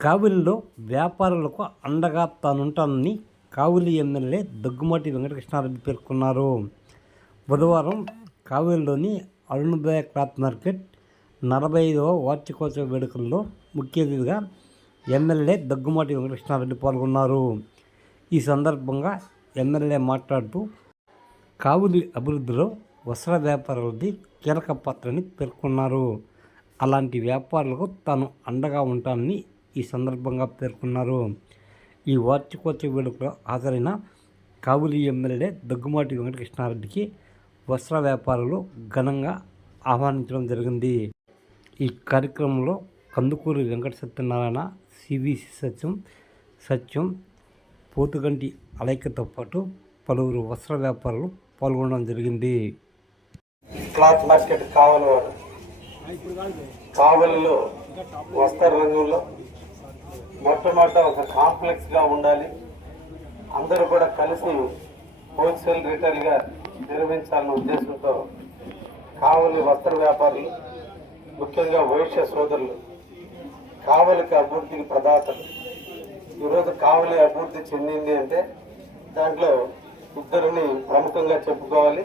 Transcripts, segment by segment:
కావిలిలో వ్యాపారులకు అండగా తానుంటానని కావలి ఎమ్మెల్యే దగ్గుమాటి వెంకటకృష్ణారెడ్డి పేర్కొన్నారు. బుధవారం కావిలిలోని అరుణోదయ క్లాత్ మార్కెట్ నలభై ఐదవ వార్షికోత్సవ వేడుకల్లో ముఖ్య అతిథిగా ఎమ్మెల్యే దగ్గుమాటి వెంకటకృష్ణారెడ్డి పాల్గొన్నారు. ఈ సందర్భంగా ఎమ్మెల్యే మాట్లాడుతూ కావులి అభివృద్ధిలో వస్త్ర వ్యాపారులది కీలక పాత్రని పేర్కొన్నారు. అలాంటి వ్యాపారులకు తాను అండగా ఉంటానని ఈ సందర్భంగా పేర్కొన్నారు. ఈ వార్షికోత్సవ వేడుకలో హాజరైన కావులి ఎమ్మెల్యే దగ్గుమాటి వెంకటకృష్ణారెడ్డికి వస్త్ర వ్యాపారులు ఘనంగా ఆహ్వానించడం జరిగింది. ఈ కార్యక్రమంలో కందుకూరి వెంకట సత్యనారాయణ సివిసి సత్యం సత్యం పోతుగంటి అలైక్యతో పాటు పలువురు వస్త్ర వ్యాపారులు పాల్గొనడం జరిగింది. క్లాత్ మార్కెట్ కావలి కావలిలో వస్త్ర రంగంలో మొట్టమొదట ఒక కాంప్లెక్స్గా ఉండాలి. అందరూ కూడా కలిసి హోల్సేల్ రీటైల్గా నిర్మించాలన్న ఉద్దేశంతో కావలి వస్త్ర వ్యాపారులు ముఖ్యంగా వైశ్య సోదరులు కావలికి అభివృద్ధికి ప్రదాతలు. ఈరోజు కావలి అభివృద్ధి చెందింది అంటే దాంట్లో ఇద్దరిని ప్రముఖంగా చెప్పుకోవాలి.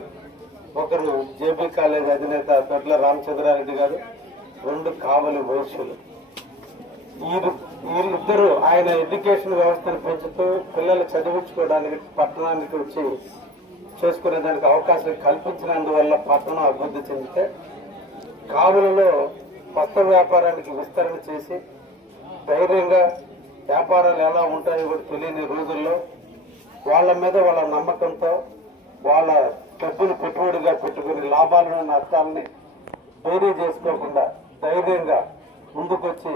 ఒకరు జేబీ కాలేజ్ అధినేత దొడ్ల రామచంద్రారెడ్డి గారు రెండు కావలి వైశ్యులు. వీరు వీళ్ళిద్దరూ ఆయన ఎడ్యుకేషన్ వ్యవస్థను పెంచుతూ పిల్లలు చదివించుకోవడానికి పట్టణానికి వచ్చి చేసుకునే దానికి అవకాశం కల్పించినందువల్ల పట్టణం అభివృద్ధి చెందితే కావులలో కొత్త వ్యాపారానికి విస్తరణ చేసి ధైర్యంగా వ్యాపారాలు ఎలా ఉంటాయో కూడా తెలియని రోజుల్లో వాళ్ళ మీద వాళ్ళ నమ్మకంతో వాళ్ళ డబ్బును పెట్టుబడిగా పెట్టుకుని లాభాలను నష్టాలని వేరీ చేసుకోకుండా ధైర్యంగా ముందుకొచ్చి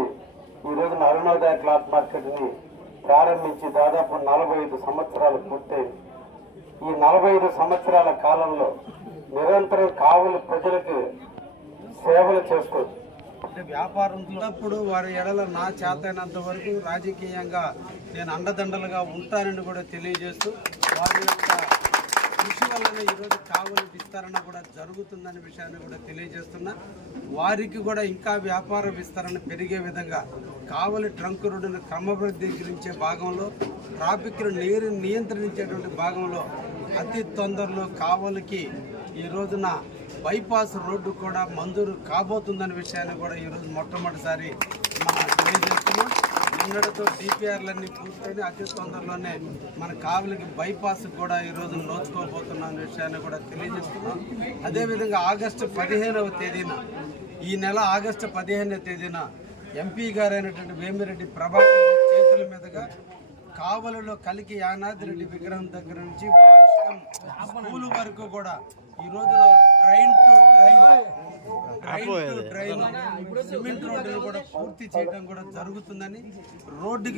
ఈ రోజున అరుణోదయ క్లాత్ మార్కెట్ని ప్రారంభించి దాదాపు నలభై ఐదు సంవత్సరాలు పూర్తయింది ఈ నలభై ఐదు సంవత్సరాల కాలంలో నిరంతరం కావులు ప్రజలకు సేవలు చేసుకోవచ్చు అంటే వ్యాపారం ఉన్నప్పుడు వారి ఎడల నా చేతైనంత వరకు రాజకీయంగా నేను అండదండలుగా ఉంటానని కూడా తెలియజేస్తూ వారి యొక్క కృషి వల్లనే ఈరోజు కావులు విస్తరణ కూడా జరుగుతుందనే విషయాన్ని కూడా తెలియజేస్తున్నా. వారికి కూడా ఇంకా వ్యాపార విస్తరణ పెరిగే విధంగా కావలి ట్రంక్ రోడ్డును క్రమబద్ధీకరించే భాగంలో ట్రాఫిక్ను నియ నియంత్రించేటువంటి భాగంలో అతి తొందరలో కావలికి ఈ రోజున బైపాస్ రోడ్డు కూడా మంజూరు కాబోతుందనే విషయాన్ని కూడా ఈరోజు మొట్టమొదటిసారి మనం తెలియజేస్తున్నాం. నిన్నటితో డిపిఆర్లన్నీ పూర్తయిన అతి తొందరలోనే మన కావలికి బైపాస్ కూడా ఈరోజు నోచుకోబోతున్నాం అనే విషయాన్ని కూడా తెలియజేస్తున్నాం. అదేవిధంగా ఆగస్టు పదిహేనవ తేదీన ఈ నెల ఆగస్టు పదిహేనవ తేదీన ఎంపీ గారైనటువంటి వేమిరెడ్డి ప్రభాకర్ రెడ్డి చేతుల మీదుగా కావలిలో కలికి యానాది రెడ్డి విగ్రహం దగ్గర నుంచి స్కూల్ వరకు కూడా ఈ రోజున train to train train to train cement రోడ్డును కూడా పూర్తి చేయడం కూడా జరుగుతుందని రోడ్డుకి